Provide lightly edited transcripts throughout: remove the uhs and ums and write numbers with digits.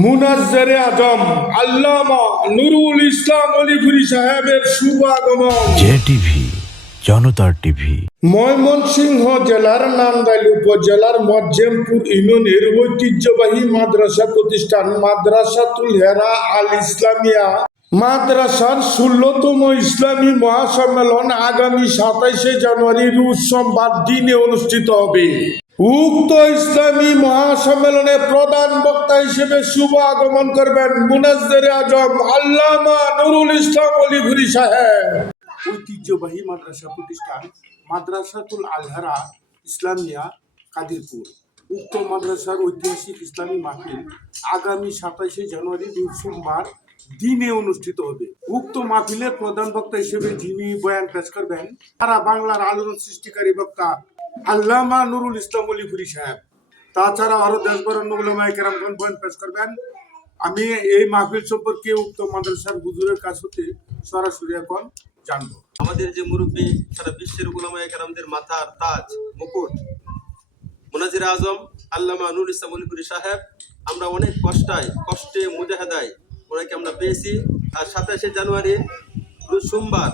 মুনাজ্জেরে আজম আল্লামা নুরুল ইসলাম অলিপুরি সাহেবের শুভ আগমন। জেটিভি, জনতার টিভি। ময়মনসিংহ জেলার নান্দাইল উপজেলার মজ্জেমপুর ইউনিয়নের ঐতিহ্যবাহী মাদ্রাসা প্রতিষ্ঠান মাদ্রাসাতুল হেরা আল ইসলামিয়া মাদ্রাসার ১৬তম ইসলামী মহাসম্মেলন আগামী ২৭শে জানুয়ারি রোজ সোমবার দিনে অনুষ্ঠিত হবে। উক্ত ইসলামী মহাসম্মেলনে প্রধান বক্তা হিসেবে শুভ আগমন করবেন মুনাজ্জেরে আজম আল্লামা নুরুল ইসলাম অলিপুরি সাহেব। ঐতিহ্যবাহী মাদ্রাসা প্রতিষ্ঠান মাদ্রাসাতুল আলহারা ইসলামিয়া কাদিরপুর। উক্ত মাদ্রাসার ঐতিহাসিক ইসলামী মাহফিল আগামী ২৭শে জানুয়ারি রোজ সোমবার দিনে অনুষ্ঠিত হবে। উক্ত মাহফিলের প্রধান বক্তা হিসেবে যিনি বয়ান পেশ করবেন সারা বাংলার আলোড়ন সৃষ্টিকারী বক্তা আল্লামা নুরুল ইসলাম অলিপুরি সাহেব। তাছাড়া আরো দেশভর অন্য উলামায়ে কেরামগণ বয়ান পেশ করবেন। আমি এই মাহফিল সম্পর্কে উক্ত মাদ্রাসার হুজুরের কাছ হতে সরাসরি এখন জানবো। আমাদের যে মুরব্বী সারা বিশ্বের উলামায়ে কেরামদের মাথার তাজ মুকুট মুনাজ্জেরে আজম আল্লামা নুরুল ইসলাম অলিপুরি সাহেব, আমরা অনেক কষ্টে মুজাহাদায় ওনাকে আমরা পেয়েছি। আর ২৭শে জানুয়ারি রোজ সোমবার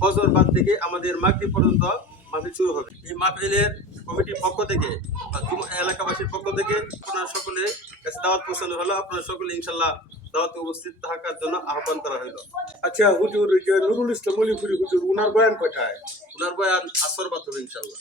ফজর বাদ থেকে আমাদের মাগরিব পর্যন্ত মাহফিল শুরু হবে। এই মাহফিলের কমিটির পক্ষ থেকে বা এলাকাবাসীর পক্ষ থেকে আপনারা সকলে কাছে দাওয়াত পৌঁছানো হলো। আপনারা সকলে ইনশাল্লাহ দাওয়াতে উপস্থিত থাকার জন্য আহ্বান করা হলো। আচ্ছা হুজুর, নুরুল ইসলাম অলিপুরি হুজুর, উনার বয়ান কোথায়? ওনার বয়ান আসর বাদ হবে ইনশাল্লাহ।